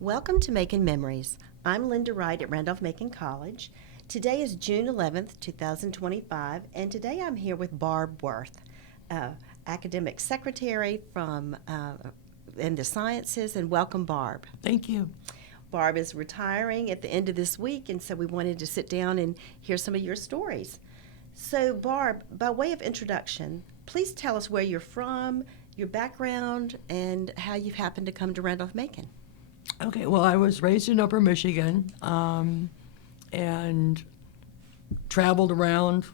Welcome to Macon Memories. I'm Lynda Wright at Randolph-Macon College. Today is June 11th, 2025, and today I'm here with Barb Wirth, academic secretary from in the sciences, and welcome, Barb. Thank you. Barb is retiring at the end of this week, and so we wanted to sit down and hear some of your stories. So, Barb, by way of introduction, please tell us where you're from, your background, and how you've happened to come to Randolph-Macon. Okay, well, I was raised in Upper Michigan and traveled around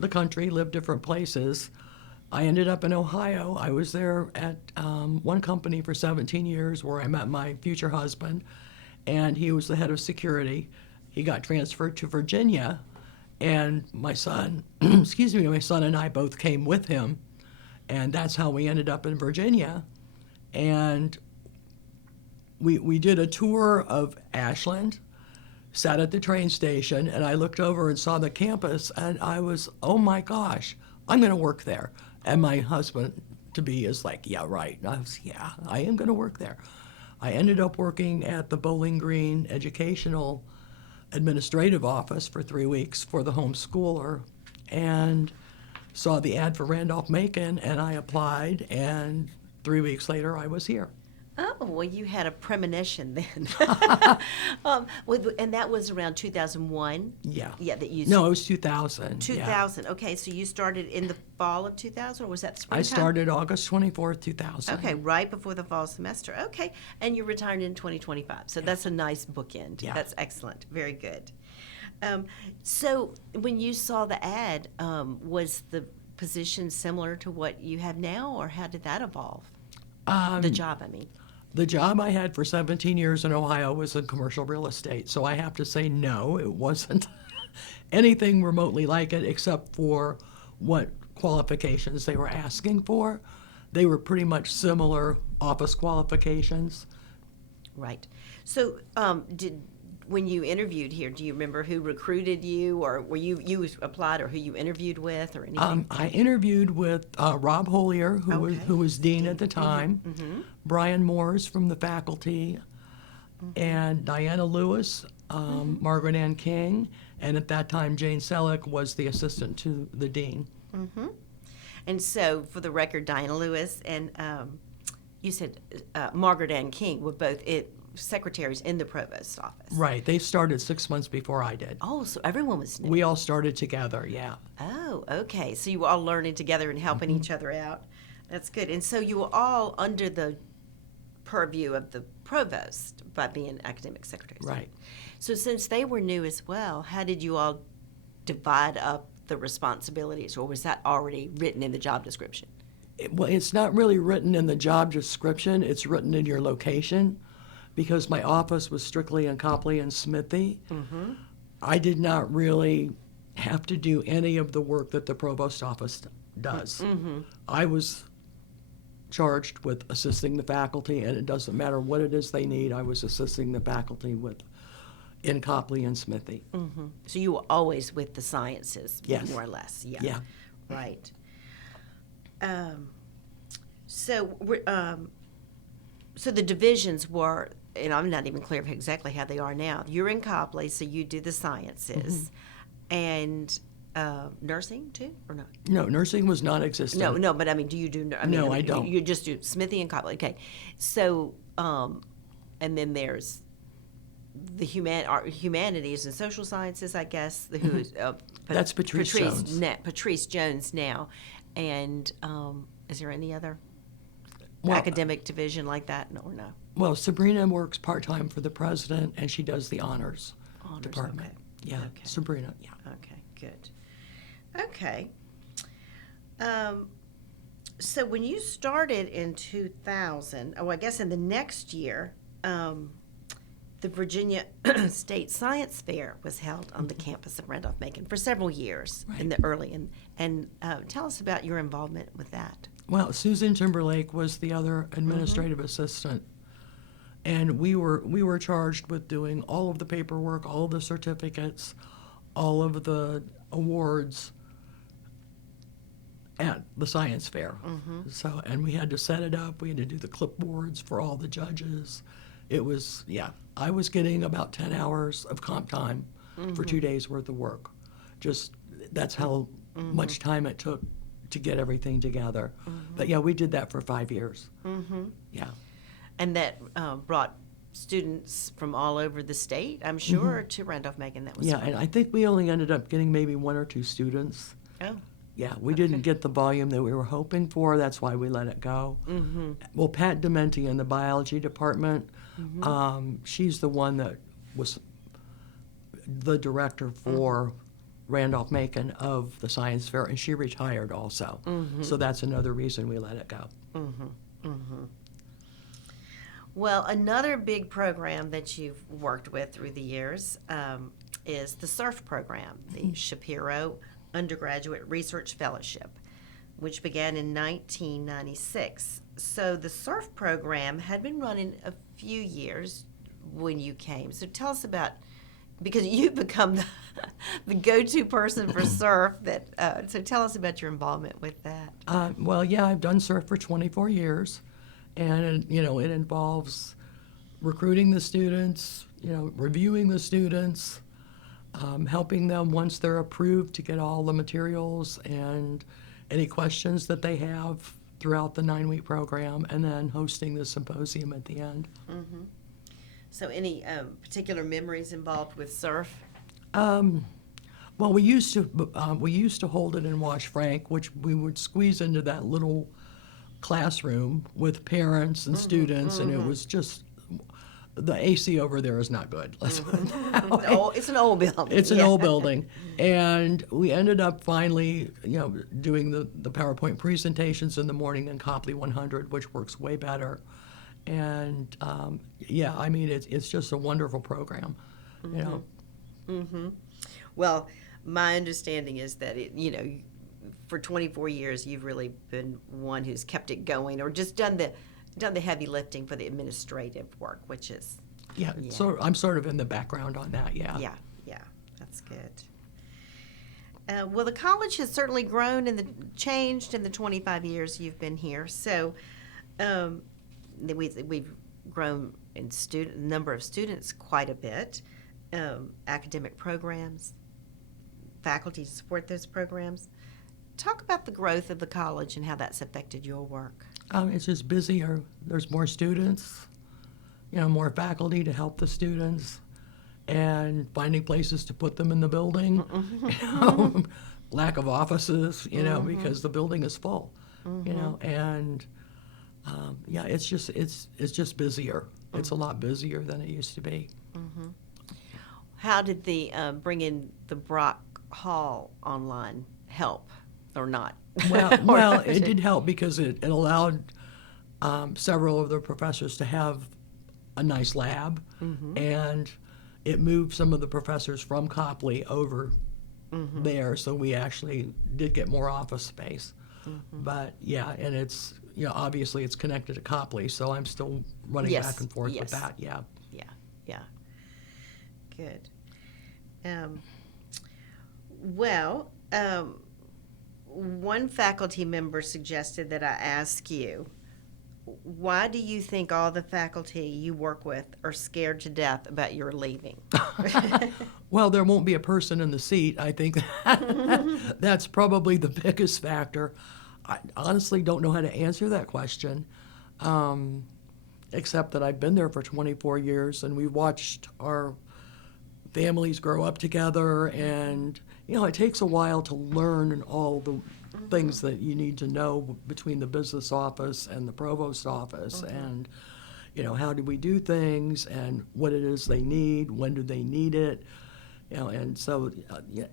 the country, lived different places. I ended up in Ohio. I was there at one company for 17 years where I met my future husband, and he was the head of security. He got transferred to Virginia, and my son, my son and I both came with him, and that's how we ended up in Virginia. And we did a tour of Ashland, sat at the train station, and I looked over and saw the campus, and I was, oh my gosh, I'm going to work there. And my husband-to-be is like, yeah, right. And I was, yeah, I am going to work there. I ended up working at the Bowling Green Educational Administrative Office for 3 weeks for the homeschooler, and saw the ad for Randolph-Macon, and I applied, and 3 weeks later I was here. Oh, well, you had a premonition then. And that was around 2001? Yeah. Yeah, that you... No, it was 2000. 2000. Yeah. Okay, so you started in the fall of 2000, or was that springtime? I started August 24th, 2000. Okay, right before the fall semester. Okay, and you retired in 2025. So that's a nice bookend. Yeah. That's excellent. Very good. So when you saw the ad, was the position similar to what you have now, or how did that evolve? The job, I mean. The job I had for 17 years in Ohio was in commercial real estate, so I have to say no, it wasn't anything remotely like it except for what qualifications they were asking for. They were pretty much similar office qualifications. Right. So when you interviewed here, do you remember who recruited you, or were you applied, or who you interviewed with, or anything? I interviewed with Rob Holier, who was dean at the time, Brian Moores from the faculty, and Diana Lewis, Margaret Ann King, and at that time Jane Selleck was the assistant to the dean. And so, for the record, Diana Lewis and you said Margaret Ann King were both secretaries in the provost's office. Right. They started 6 months before I did. Oh, so everyone was new. We all started together, yeah. Oh, okay. So you were all learning together and helping each other out. That's good. And so you were all under the purview of the provost by being academic secretaries. Right. So since they were new as well, how did you all divide up the responsibilities, or was that already written in the job description? Well, it's not really written in the job description. It's written in your location. Because my office was strictly in Copley and Smithy, I did not really have to do any of the work that the provost office does. I was charged with assisting the faculty, and it doesn't matter what it is they need. I was assisting the faculty in Copley and Smithy. So you were always with the sciences, Yes. more or less. Yeah. Yeah. Right. So the divisions were, and I'm not even clear of exactly how they are now. You're in Copley, so you do the sciences, and nursing too, or not? No, nursing was non-existent. No, but I mean, do you do? I don't. You just do Smithy and Copley. Okay, so and then there's the humanities and social sciences, I guess. Who is That's Patrice Jones. Patrice Jones now, and is there any other Well, academic division like that? No, or no? Well, Sabrina works part-time for the president, and she does the honors department. Okay. Yeah, Okay. Sabrina, yeah. Okay, good. Okay. So when you started in 2000, I guess in the next year, the Virginia State Science Fair was held on the campus of Randolph-Macon for several years in the early. And tell us about your involvement with that. Well, Susan Timberlake was the other administrative assistant, and we were charged with doing all of the paperwork, all of the certificates, all of the awards at the science fair. So, and we had to set it up. We had to do the clipboards for all the judges, it was, yeah, I was getting about 10 hours of comp time for 2 days worth of work. Just, that's how much time it took to get everything together. But yeah, we did that for 5 years. Yeah. And that brought students from all over the state, I'm sure, to Randolph-Macon. That was Yeah, fun. and I think we only ended up getting maybe 1 or 2 students. Oh, Yeah, we didn't get the volume that we were hoping for. That's why we let it go. Well, Pat Dementi in the biology department, she's the one that was the director for Randolph-Macon of the science fair, and she retired also. So that's another reason we let it go. well, another big program that you've worked with through the years is the SURF program, the Shapiro Undergraduate Research Fellowship, which began in 1996. So the SURF program had been running a few years when you came. So tell us about, because you've become the go-to person for SURF. So tell us about your involvement with that. Well, yeah, I've done surf for 24 years, and it involves recruiting the students, reviewing the students, helping them once they're approved to get all the materials and any questions that they have throughout the 9-week program, and then hosting the symposium at the end. So any particular memories involved with SURF? Well, we used to hold it in Wash Frank, which we would squeeze into that little classroom with parents and students, and it was just, the AC over there is not good. Let's put it that way. It's an old building. It's an old building. And we ended up finally, doing the PowerPoint presentations in the morning in Copley 100, which works way better. And yeah, I mean, it's just a wonderful program, Well, my understanding is that for 24 years, you've really been one who's kept it going, or just done the heavy lifting for the administrative work, which is Yeah, so I'm sort of in the background on that, yeah. yeah, that's good. Well, the college has certainly grown and changed in the 25 years you've been here. So we've grown in number of students quite a bit, academic programs, faculty to support those programs. Talk about the growth of the college and how that's affected your work. It's just busier. There's more students, more faculty to help the students, and finding places to put them in the building. Lack of offices, because the building is full. And yeah, it's just busier. It's a lot busier than it used to be. How did the bringing the Brock Hall online help, or not? Well, it did help because it allowed several of the professors to have a nice lab, and it moved some of the professors from Copley over there, so we actually did get more office space. But yeah, and it's obviously it's connected to Copley, so I'm still running back and forth with that. Yeah. Good. Well, one faculty member suggested that I ask you, why do you think all the faculty you work with are scared to death about your leaving? Well, there won't be a person in the seat. I think that's probably the biggest factor. I honestly don't know how to answer that question, except that I've been there for 24 years, and we've watched our families grow up together, and it takes a while to learn all the things that you need to know between the business office and the provost office, and how do we do things, and what it is they need, when do they need it, and so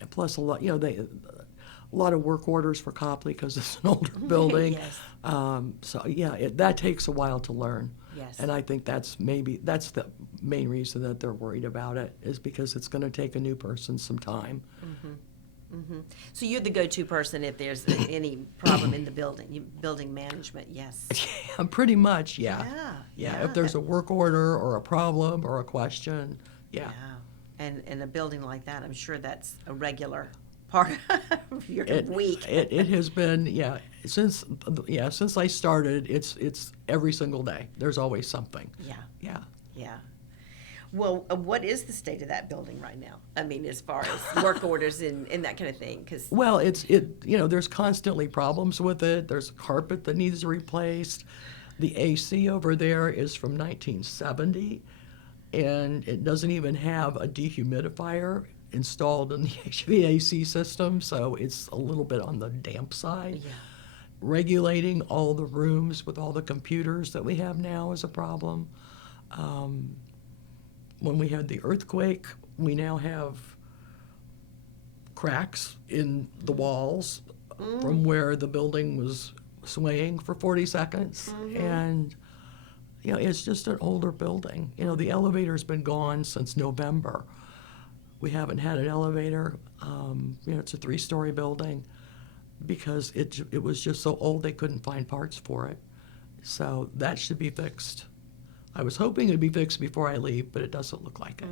plus a lot of work orders for Copley because it's an older building. Yes. So yeah, that takes a while to learn. Yes. And I think that's the main reason that they're worried about it, is because it's going to take a new person some time. So you're the go-to person if there's any problem in the building, building management, yes. Yeah, pretty much, yeah. Yeah, If there's a work order or a problem or a question, yeah. And a building like that, I'm sure that's a regular part of your week. It has been, since I started, it's every single day. There's always something. Yeah. Yeah. yeah. Well, what is the state of that building right now? I mean, as far as work orders and that kind of thing, because Well, there's constantly problems with it. There's carpet that needs replaced. The AC over there is from 1970, and it doesn't even have a dehumidifier installed in the HVAC system, so it's a little bit on the damp side. yeah, Regulating all the rooms with all the computers that we have now is a problem. When we had the earthquake, we now have cracks in the walls from where the building was swaying for 40 seconds. And, it's just an older building. The elevator's been gone since November. We haven't had an elevator. It's a 3-story building because it was just so old they couldn't find parts for it. So that should be fixed. I was hoping it'd be fixed before I leave, but it doesn't look like it.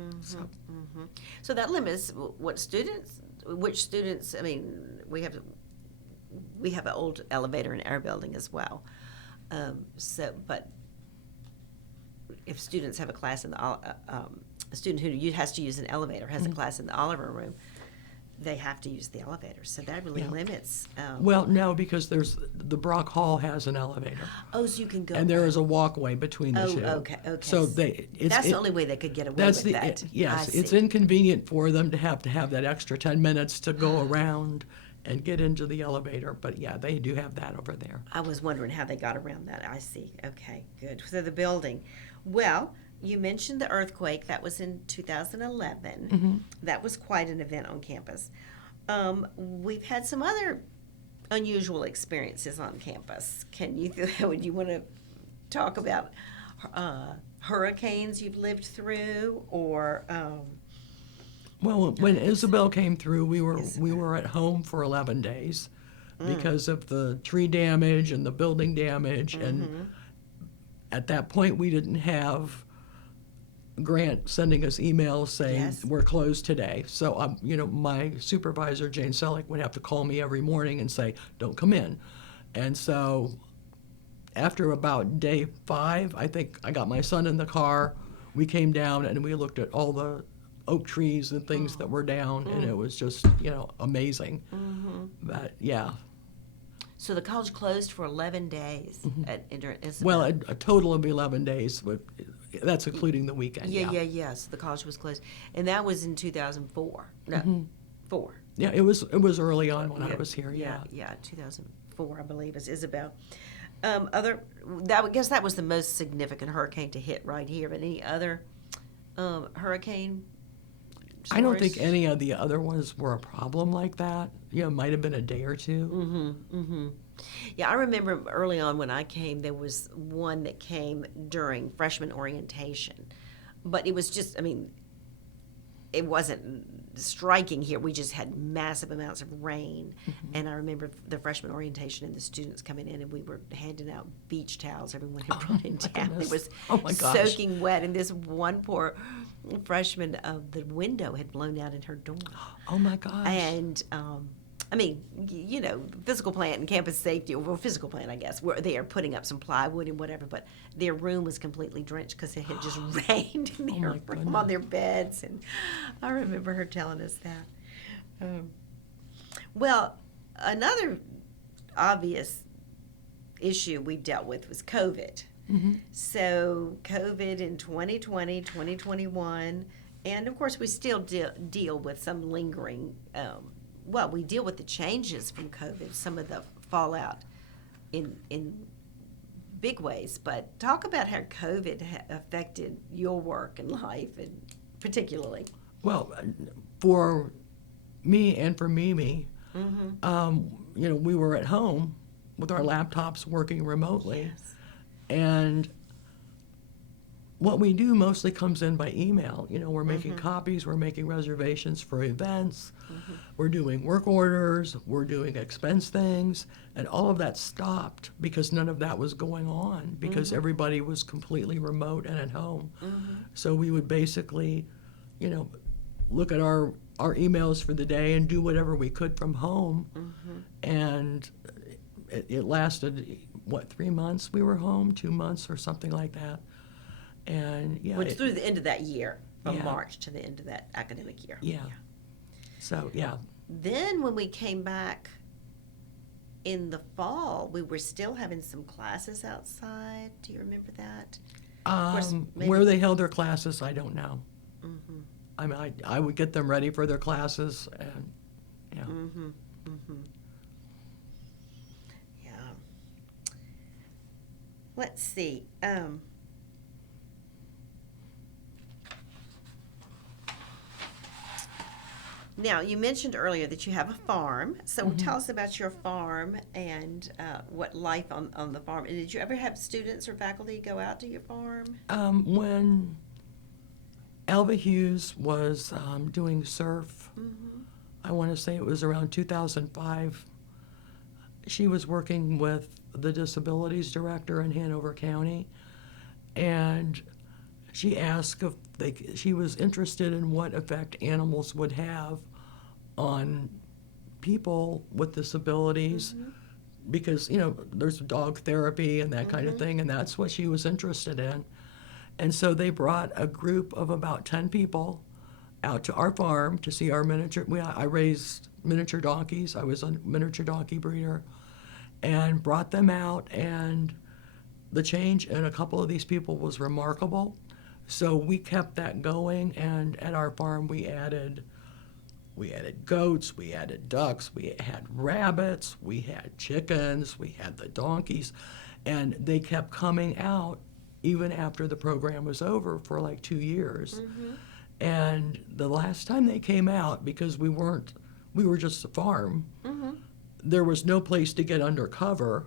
So that limits which students. I mean, we have an old elevator in our building as well. But if students have a class in the a student who has to use an elevator has a class in the Oliver room, they have to use the elevator. So that really limits. Well, no, because the Brock Hall has an elevator, Oh, so you can go. and there is a walkway between the two. Okay. So That's the only way they could get away that's with the that. yes. I It's see. inconvenient for them to have that extra 10 minutes to go around and get into the elevator. But yeah, they do have that over there. I was wondering how they got around that. I see. Okay, good. So the building. Well, you mentioned the earthquake. That was in 2011. That was quite an event on campus. We've had some other unusual experiences on campus. Would you want to talk about hurricanes you've lived through, or? Well, when Isabel came through, we were at home for 11 days because of the tree damage and the building damage, and at that point we didn't have Grant sending us emails saying Yes. we're closed today. So my supervisor Jane Selleck would have to call me every morning and say don't come in, and so after about day 5, I think I got my son in the car. We came down and we looked at all the oak trees and things that were down, and it was just amazing. But yeah, So the college closed for 11 days during Isabel. well, a total of 11 days, but that's including the weekend. Yeah. So the college was closed, and that was in 2004. No, 4. Yeah, it was early on when I was here. Yeah, 2004, I believe, is Isabel. I guess that was the most significant hurricane to hit right here. But any other hurricane? I don't think stories? any of the other ones were a problem like that. It might have been a day or two. Yeah, I remember early on when I came, there was one that came during freshman orientation, but it was just, it wasn't striking here. We just had massive amounts of rain, and I remember the freshman orientation and the students coming in, and we were handing out beach towels. Everyone had brought in down. It was Oh, my gosh. soaking wet, and this one poor freshman, the window had blown out in her dorm. Oh my gosh. And physical plant and campus safety, well, physical plant, I guess, where they are putting up some plywood and whatever, but their room was completely drenched because it had just rained in their my room on their beds. And I remember her telling us that. Well, another obvious issue we dealt with was COVID. So COVID in 2020, 2021, and of course we still deal with some lingering we deal with the changes from COVID, some of the fallout in big ways. But talk about how COVID affected your work and life, and particularly. Well, for me and for Mimi, we were at home with our laptops working remotely. Yes. And what we do mostly comes in by email. We're making copies, we're making reservations for events, we're doing work orders, we're doing expense things, and all of that stopped because none of that was going on because everybody was completely remote and at home. So we would basically, look at our emails for the day and do whatever we could from home. And it lasted, 3 months we were home, 2 months or something like that. And yeah, Which through the end of that year, from Yeah. March to the end of that academic year. yeah. So yeah, Then when we came back in the fall, we were still having some classes outside. Do you remember that? course, maybe- where they held their classes, I don't know. Mm-hmm. I mean, I would get them ready for their classes, and yeah. Mm-hmm. Mm-hmm. Yeah. Let's see. Now, you mentioned earlier that you have a farm. So tell us about your farm and what life on the farm. And did you ever have students or faculty go out to your farm? When Alva Hughes was doing surf, I want to say it was around 2005. She was working with the disabilities director in Hanover County, and she asked if she was interested in what effect animals would have on people with disabilities, because there's dog therapy and that kind of thing, and that's what she was interested in. And so they brought a group of about 10 people out to our farm to see our miniature. I raised miniature donkeys. I was a miniature donkey breeder, and brought them out, and the change in a couple of these people was remarkable. So we kept that going, and at our farm we added goats, we added ducks, we had rabbits, we had chickens, we had the donkeys, and they kept coming out even after the program was over for like 2 years. And the last time they came out, because we were just a farm, there was no place to get under cover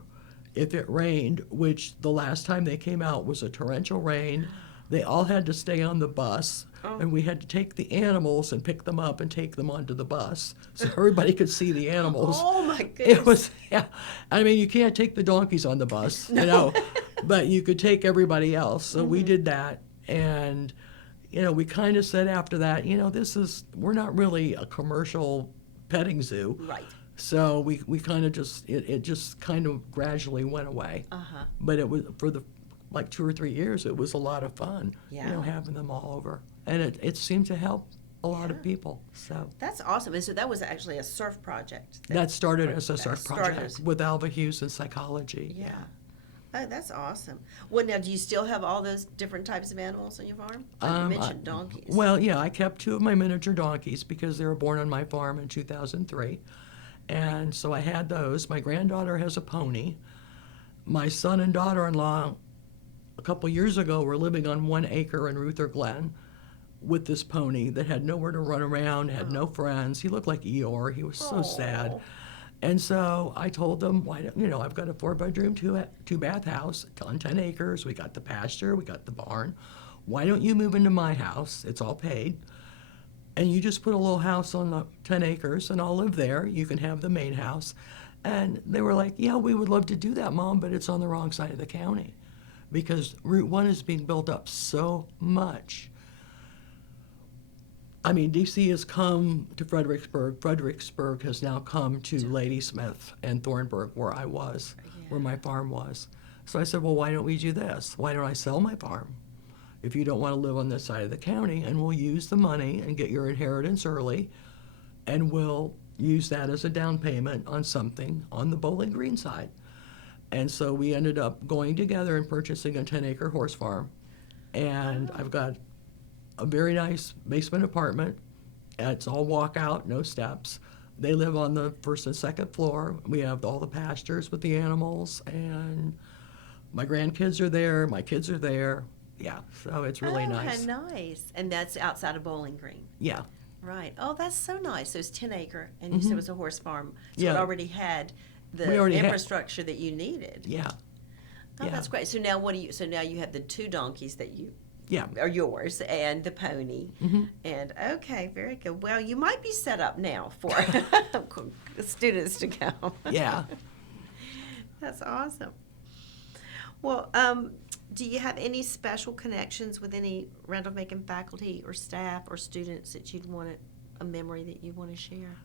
if it rained, which the last time they came out was a torrential rain. They all had to stay on the bus, and we had to take the animals and pick them up and take them onto the bus so everybody could see the animals. Oh my goodness. It was, yeah. I mean, you can't take the donkeys on the bus, but you could take everybody else. So we did that, and we kind of said after that, we're not really a commercial petting zoo. Right. So we kind of it just kind of gradually went away. But it was for the 2 or 3 years, it was a lot of fun, Yeah. having them all over. And it seemed to help a lot of people. So That's awesome. And so that was actually a surf project. that started as a that surf started project as- with Alva Hughes in psychology. Yeah. Oh, that's awesome. Well, now, do you still have all those different types of animals on your farm? You mentioned donkeys. Well, yeah, I kept 2 of my miniature donkeys because they were born on my farm in 2003. And so I had those. My granddaughter has a pony. My son and daughter-in-law, a couple years ago, were living on 1 acre in Ruther Glen with this pony that had nowhere to run around, had no friends. He looked like Eeyore. He was so sad. Aw. And so I told them, why don't, I've got a 4-bedroom, 2-bath house on 10 acres. We got the pasture, we got the barn. Why don't you move into my house? It's all paid. And you just put a little house on the 10 acres, and I'll live there. You can have the main house. And they were like, yeah, we would love to do that, Mom, but it's on the wrong side of the county because Route 1 is being built up so much. I mean, DC has come to Fredericksburg. Fredericksburg has now come to Ladysmith and Thornburg, where I was, where my farm was. So I said, well, why don't we do this? Why don't I sell my farm if you don't want to live on this side of the county, and we'll use the money and get your inheritance early, and we'll use that as a down payment on something on the Bowling Green side. And so we ended up going together and purchasing a 10-acre horse farm. And I've got a very nice basement apartment. It's all walkout, no steps. They live on the 1st and 2nd floor. We have all the pastures with the animals, and my grandkids are there, my kids are there. Yeah, so it's really nice. How nice. And that's outside of Bowling Green. Yeah. Right. Oh, that's so nice. So it's 10 acre, and you said it was a horse farm. So Yeah. it already had the We already had- infrastructure that you needed. Yeah. Oh, Yeah. that's great. So now so now you have the 2 donkeys that Yeah. are yours and the pony. And okay, very good. Well, you might be set up now for students to come. Yeah. That's awesome. Well, do you have any special connections with any Randolph-Macon faculty or staff or students that you'd want a memory that you want to share?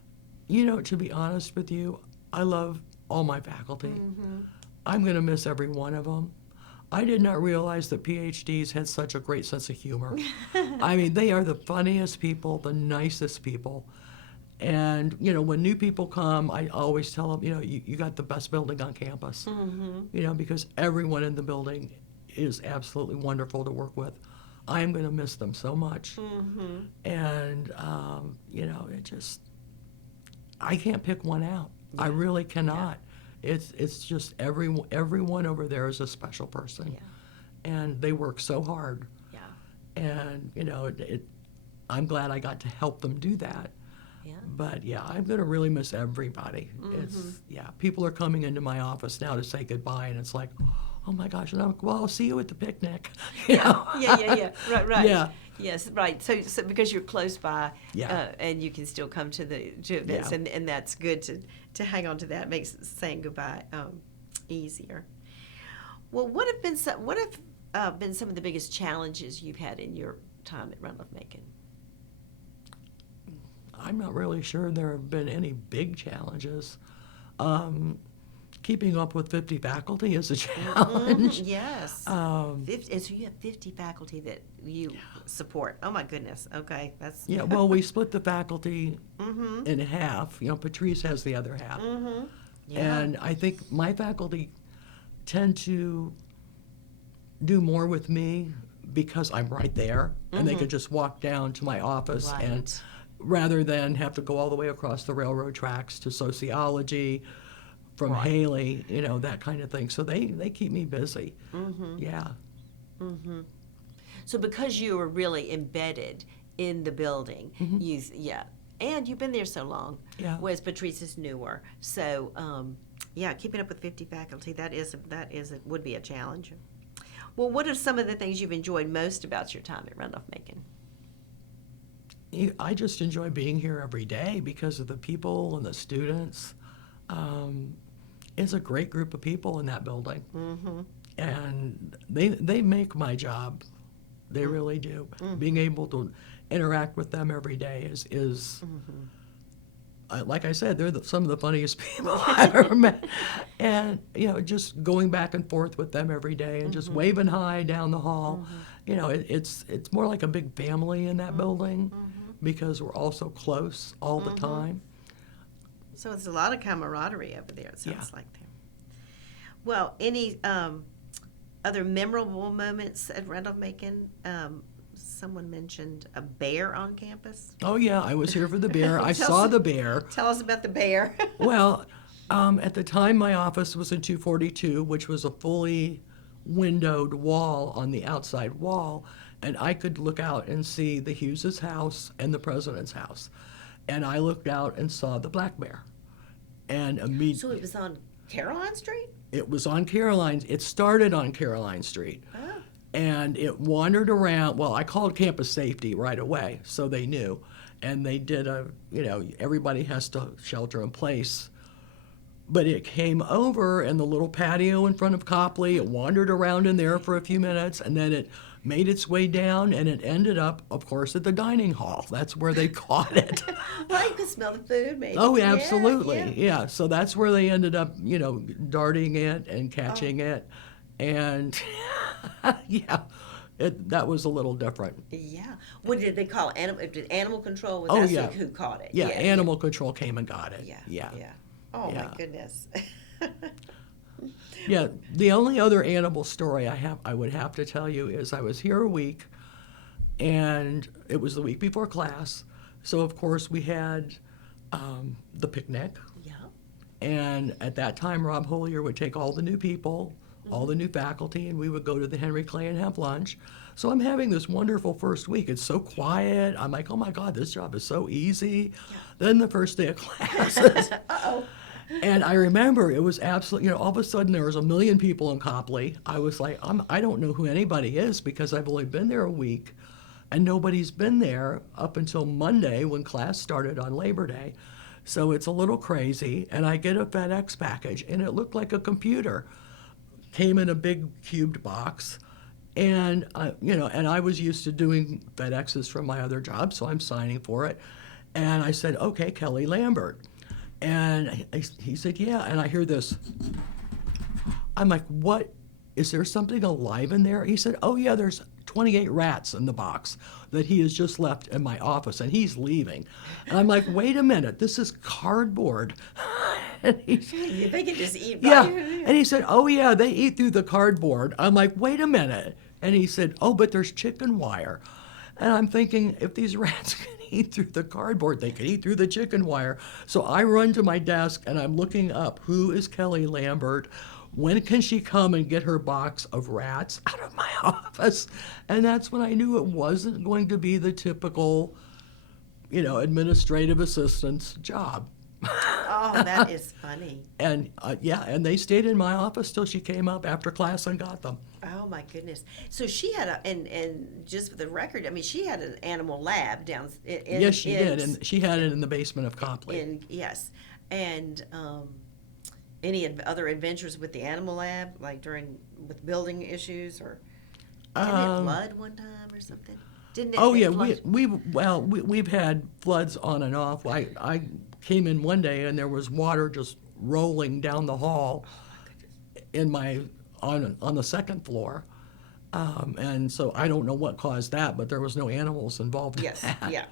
To be honest with you, I love all my faculty. I'm going to miss every one of them. I did not realize that PhDs had such a great sense of humor. I mean, they are the funniest people, the nicest people. And, when new people come, I always tell them, you got the best building on campus. Because everyone in the building is absolutely wonderful to work with. I'm going to miss them so much. And, it just, I can't pick one out. I really cannot. It's just everyone over there is a special person. And they work so hard. And, I'm glad I got to help them do that. But I'm going to really miss everybody. People are coming into my office now to say goodbye, and it's like, oh my gosh, and I'm like, well, I'll see you at the picnic. Right. Yeah. Yes, right. So because you're close by, and you can still come to the events, and that's good to hang on to that. It makes saying goodbye easier. Well, what have been some of the biggest challenges you've had in your time at Randolph-Macon? I'm not really sure there have been any big challenges. Keeping up with 50 faculty is a challenge. Yes. 50, and so you have 50 faculty that you support. Oh my goodness. Okay, that's well, we split the faculty in half. Patrice has the other half. And I think my faculty tend to do more with me because I'm right there, and they could just walk down to my office and rather than have to go all the way across the railroad tracks to sociology from Haley, that kind of thing. So they keep me busy. So because you were really embedded in the building, and you've been there so long, whereas Patrice is newer. So, keeping up with 50 faculty, that would be a challenge. Well, what are some of the things you've enjoyed most about your time at Randolph-Macon? I just enjoy being here every day because of the people and the students. It's a great group of people in that building. And they make my job. They really do. Being able to interact with them every day is like I said, they're some of the funniest people I've ever met. And, just going back and forth with them every day and just waving hi down the hall. It's more like a big family in that building because we're all so close all the time. So it's a lot of camaraderie over there, it sounds like there. Well, any other memorable moments at Randolph-Macon? Someone mentioned a bear on campus. Oh, yeah, I was here for the bear. I saw the bear. Tell us about the bear. Well, at the time, my office was in 242, which was a fully windowed wall on the outside wall, and I could look out and see the Hughes' house and the president's house. And I looked out and saw the black bear. And immediately. So it was on Caroline Street? It was on Caroline. It started on Caroline Street. Oh. And it wandered around. Well, I called campus safety right away, so they knew. And they did everybody has to shelter in place. But it came over in the little patio in front of Copley. It wandered around in there for a few minutes, and then it made its way down, and it ended up, of course, at the dining hall. That's where they caught it. Well, you could smell the food, maybe. Oh, absolutely. Yeah. So that's where they ended up, darting it and catching it. And, that was a little different. Yeah. What did they call it? Did animal control? Who caught it? Yeah, animal control came and got it. Yeah. Oh, my goodness. Yeah, the only other animal story I would have to tell you is I was here a week, and it was the week before class. So, of course, we had the picnic. Yeah. And at that time, Rob Hollier would take all the new people, all the new faculty, and we would go to the Henry Clay and have lunch. So I'm having this wonderful first week. It's so quiet. I'm like, oh, my God, this job is so easy. Yeah. Then the first day of classes. Uh-oh. And I remember it was absolutely, all of a sudden there was 1 million people in Copley. I was like, I don't know who anybody is because I've only been there a week, and nobody's been there up until Monday when class started on Labor Day. So it's a little crazy, and I get a FedEx package, and it looked like a computer. Came in a big cubed box, and and I was used to doing FedExes from my other job, so I'm signing for it. And I said, okay, Kelly Lambert. And he said, yeah. And I hear this. I'm like, what is there something alive in there? He said, oh yeah, there's 28 rats in the box that he has just left in my office, and he's leaving. And I'm like, wait a minute, this is cardboard. And They can just eat. yeah, and he said, oh yeah, they eat through the cardboard. I'm like, wait a minute. And he said, oh, but there's chicken wire. And I'm thinking, if these rats can eat through the cardboard, they can eat through the chicken wire. So I run to my desk and I'm looking up, who is Kelly Lambert? When can she come and get her box of rats out of my office? And that's when I knew it wasn't going to be the typical, administrative assistant's job. Oh, that is funny. And and they stayed in my office till she came up after class and got them. Oh my goodness! So she had and just for the record, I mean, she had an animal lab down. Yes, she did, and she had it in the basement of Copley. Yes, and any other adventures with the animal lab, like with building issues, or didn't it flood one time or something? Didn't it? Oh yeah, flood? we've had floods on and off. I came in one day and there was water just rolling down the hall on the second floor, and so I don't know what caused that, but there was no animals involved. Yes, in that. yeah.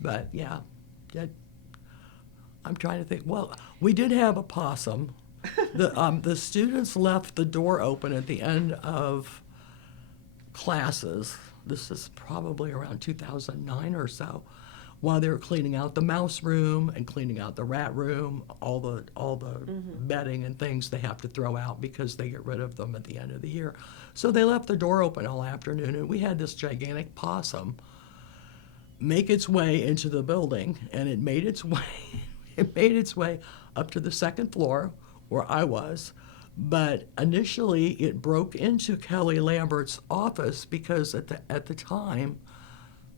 But yeah, I'm trying to think. Well, we did have a possum. The students left the door open at the end of classes. This is probably around 2009 or so, while they were cleaning out the mouse room and cleaning out the rat room, all the bedding and things they have to throw out because they get rid of them at the end of the year. So they left the door open all afternoon, and we had this gigantic possum make its way into the building, and it made its way up to the second floor where I was. But initially, it broke into Kelly Lambert's office because at the time,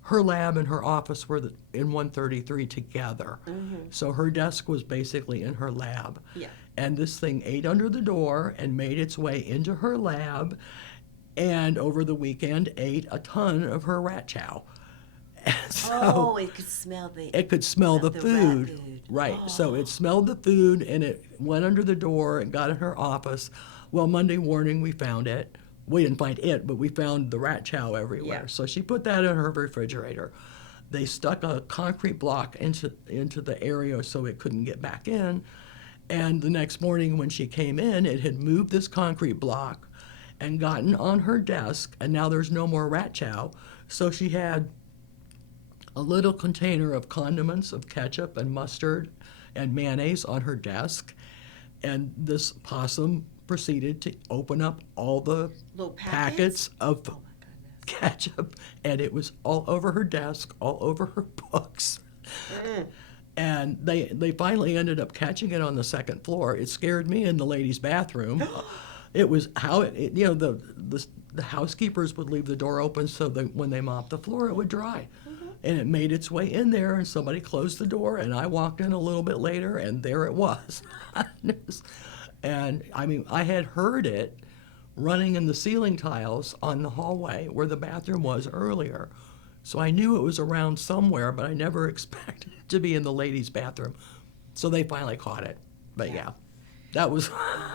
her lab and her office were in 133 together. Mm-hmm. So her desk was basically in her lab. Yeah. And this thing ate under the door and made its way into her lab, and over the weekend ate a ton of her rat chow. So it could smell the. It could smell the food. rat food. Right. Oh. So it smelled the food and it went under the door and got in her office. Well, Monday morning we found it. We didn't find it, but we found the rat chow everywhere. Yeah. So she put that in her refrigerator. They stuck a concrete block into the area so it couldn't get back in. And the next morning when she came in, it had moved this concrete block and gotten on her desk, and now there's no more rat chow. So she had a little container of condiments, of ketchup and mustard and mayonnaise on her desk. And this possum proceeded to open up all the Little packets of ketchup, and it was all over her desk, all over her books. And they finally ended up catching it on the second floor. It scared me in the ladies' bathroom. It was how the housekeepers would leave the door open so that when they mopped the floor, it would dry. And it made its way in there, and somebody closed the door, and I walked in a little bit later, and there it was. And I mean, I had heard it running in the ceiling tiles on the hallway where the bathroom was earlier. So I knew it was around somewhere, but I never expected it to be in the ladies' bathroom. So they finally caught it. But yeah, that was.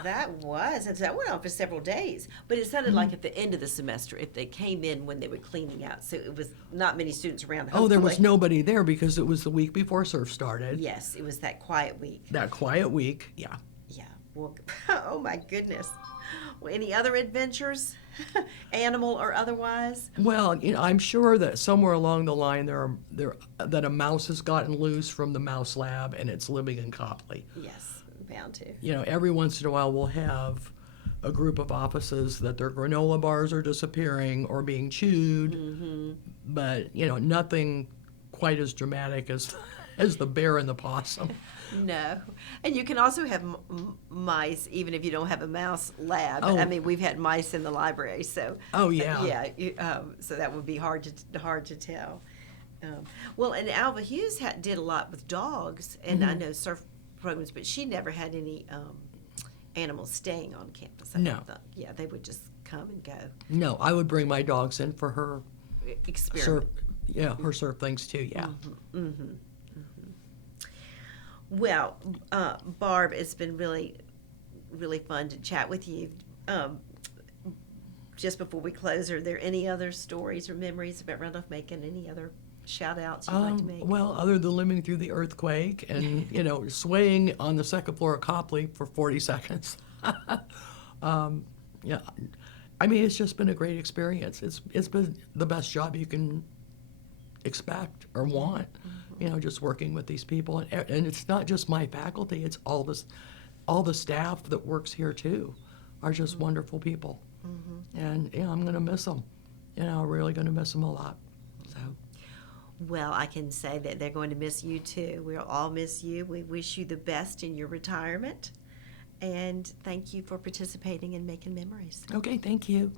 That went on for several days. But it sounded like at the end of the semester, if they came in when they were cleaning out. So it was not many students around. Oh, there was hopefully. nobody there because it was the week before surf started. Yes, it was that quiet week. That quiet week, yeah. Yeah. Well, oh my goodness. Well, any other adventures, animal or otherwise? Well, I'm sure that somewhere along the line that a mouse has gotten loose from the mouse lab and it's living in Copley. Yes, bound to. Every once in a while we'll have a group of offices that their granola bars are disappearing or being chewed, but nothing quite as dramatic as the bear and the possum. No. And you can also have mice, even if you don't have a mouse lab. Oh. I mean, we've had mice in the library, so. Oh, yeah. Yeah, so that would be hard to tell. Well, and Alva Hughes did a lot with dogs, and I know surf programs, but she never had any animals staying on campus. No. Yeah, they would just come and go. No, I would bring my dogs in for her Experiment. her surf things too, yeah. Well, Barb, it's been really, really fun to chat with you. just before we close, are there any other stories or memories about Randolph-Macon? Any other shout-outs you'd like to make? Well, other than living through the earthquake and, swaying on the second floor of Copley for 40 seconds. Yeah, I mean, it's just been a great experience. It's been the best job you can expect or want, just working with these people. And it's not just my faculty, it's all the staff that works here too are just wonderful people. And, I'm going to miss them. Really going to miss them a lot. So. Well, I can say that they're going to miss you too. We'll all miss you. We wish you the best in your retirement. And thank you for participating in Making Memories. Okay, thank you.